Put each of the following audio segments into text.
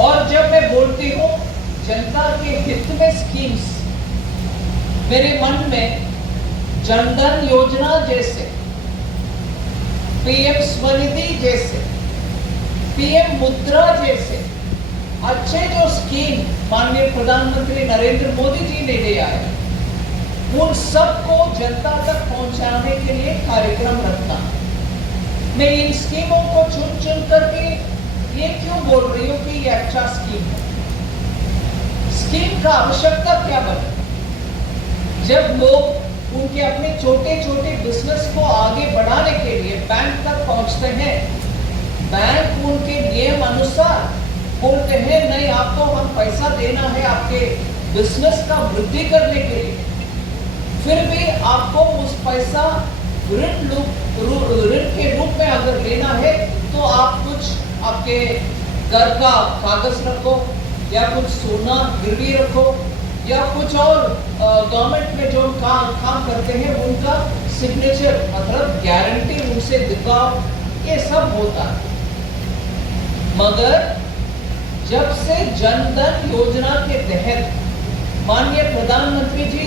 और जब मैं बोलती हूँ जनता के हित में स्कीम्स, मेरे मन में जनधन योजना जैसे, पीएम स्वनिधि जैसे, पीएम मुद्रा जैसे अच्छे जो स्कीम माननीय प्रधानमंत्री नरेंद्र मोदी जी ने ले आए, उन सबको जनता तक पहुंचाने के लिए कार्यक्रम रखना। मैं इन स्कीमों को चुन चुन करके ये क्यों बोल रही हूँ कि ये अच्छा स्कीम है। स्कीम का आवश्यकता क्या बने? जब लोग उनके अपने छोटे छोटे बिजनेस को आगे बढ़ाने के लिए बैंक तक पहुंचते हैं, बैंक उनके नियम अनुसार बोलते हैं नहीं आपको हम पैसा देना है आपके बिजनेस का वृद्धि करने के लिए, फिर भी आपको उस पैसा ऋण के रूप में अगर लेना है तो आप कुछ आपके घर का कागज रखो या कुछ सोना गिरवी रखो या कुछ और गवर्नमेंट में जो काम करते हैं उनका सिग्नेचर मतलब गारंटी उनसे दिखाओ, ये सब होता है। मगर जब से जनधन योजना के तहत माननीय प्रधानमंत्री जी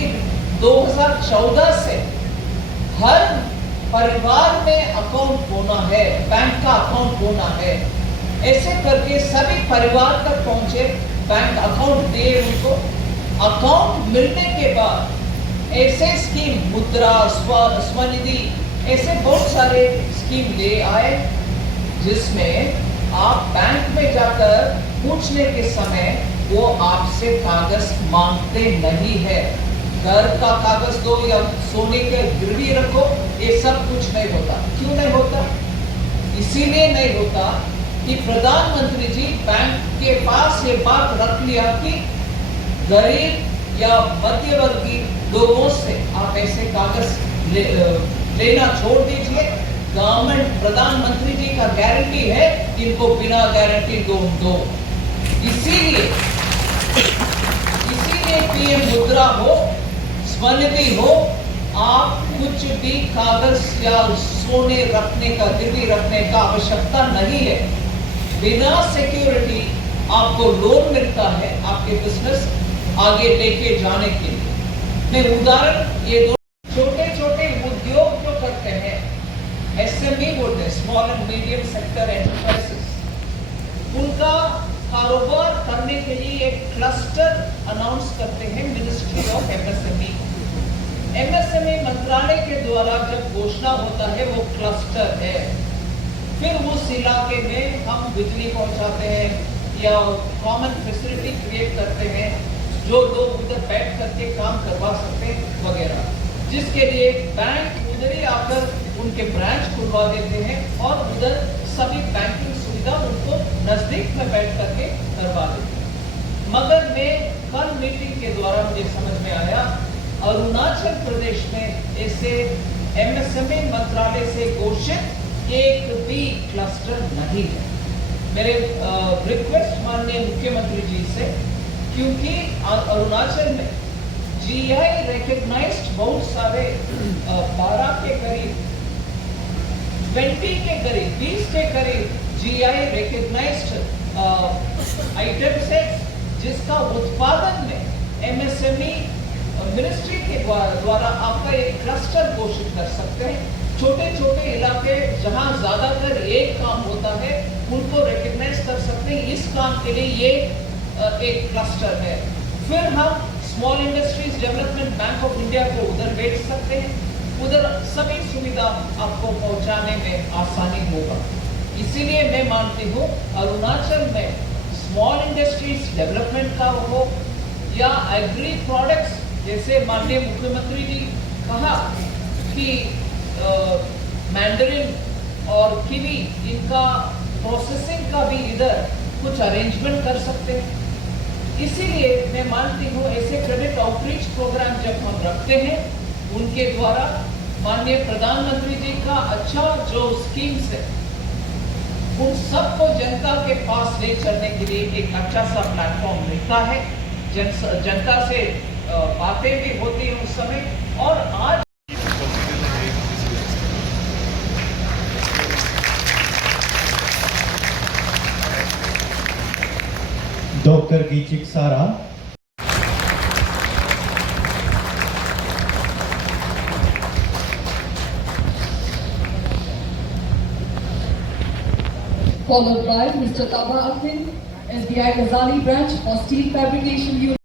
2014 से हर परिवार में अकाउंट होना है, बैंक का अकाउंट होना है, ऐसे करके सभी परिवार तक पहुंचे, बैंक अकाउंट दिए उनको। अकाउंट मिलने के बाद ऐसे स्कीम मुद्रा स्वनिधि ऐसे बहुत सारे स्कीम ले आए जिसमें आप बैंक में जाकर पूछने के समय वो आपसे कागज मांगते नहीं है। घर का कागज दो या सोने के गिरवी रखो, ये सब कुछ नहीं होता। क्यों नहीं होता? इसीलिए नहीं होता कि प्रधानमंत्री जी बैंक के पास ये बात रख लिया कि गरीब या मध्यवर्गीय लोगों से आप ऐसे कागज लेना छोड़ दीजिए। गवर्नमेंट प्रधानमंत्री जी का गारंटी है, इनको बिना गारंटी दो। इसीलिए पीएम मुद्रा हो, स्वनिधि हो, आप कुछ भी कागज या सोने रखने का गिरवी रखने का आवश्यकता नहीं है। बिना सिक्योरिटी आपको लोन मिलता है आपके बिजनेस आगे लेके जाने के लिए। मैं उदाहरण ये दो छोटे छोटे उद्योग जो करते हैं, एसएमई बोलते हैं, small and medium sector enterprises, उनका कारोबार करने के लिए एक क्लस्टर अनाउंस करते हैं मिनिस्ट्री ऑफ एमएसएमई। एमएसएमई मंत्रालय के द्वारा जब घोषणा होता है वो क्लस्टर है, फिर उस इलाके में हम बिजली पहुंचाते हैं या कॉमन फैसिलिटी क्रिएट करते हैं जो लोग उधर बैठ करके काम करवा सकते हैं वगैरह, जिसके लिए बैंक उधर ही आकर उनके ब्रांच खुलवा देते हैं और उधर सभी बैंकिंग सुविधा उनको नजदीक में बैठ करके करवा देते हैं। मगर मैं कल मीटिंग के द्वारा मुझे समझ में आया अरुणाचल प्रदेश में ऐसे एमएसएमई मंत्रालय से घोषित एक भी क्लस्टर नहीं है। मेरे रिक्वेस्ट माननीय मुख्यमंत्री जी से, क्योंकि अरुणाचल में जीआई रिकॉग्नाइज्ड बहुत सारे 12 के करीब 20 के करीब 20 के करीब जीआई रिकॉग्नाइज्ड आइटम्स है जिसका उत्पादन में एमएसएमई मिनिस्ट्री के द्वारा आपका एक क्लस्टर घोषित कर सकते हैं। छोटे छोटे इलाके जहां ज्यादातर एक काम होता है उनको रिकॉग्नाइज कर सकते हैं। इस काम के लिए ये एक क्लस्टर है। फिर हम small industries development bank of India को उधर भेज सकते हैं, उधर सभी सुविधा आपको पहुंचाने में आसानी होगा। इसीलिए मैं मानती हूँ अरुणाचल में स्मॉल इंडस्ट्रीज डेवलपमेंट का हो या एग्री प्रोडक्ट्स, जैसे माननीय मुख्यमंत्री जी कहा कि मैंडरिन और कीवी इनका प्रोसेसिंग का भी इधर कुछ अरेंजमेंट कर सकते हैं। इसीलिए मैं मानती हूँ ऐसे क्रेडिट आउटरीच प्रोग्राम जब हम रखते हैं उनके द्वारा माननीय प्रधानमंत्री जी का अच्छा जो स्कीम्स है उन सबको जनता के पास ले चलने के लिए एक अच्छा सा प्लेटफॉर्म मिलता है। जनता से बातें भी होती हैं उस समय। और आज Dr. Gichik Sara, followed by Mr. Taba Akhil, SBI Ghazali branch for steel fabrication unit.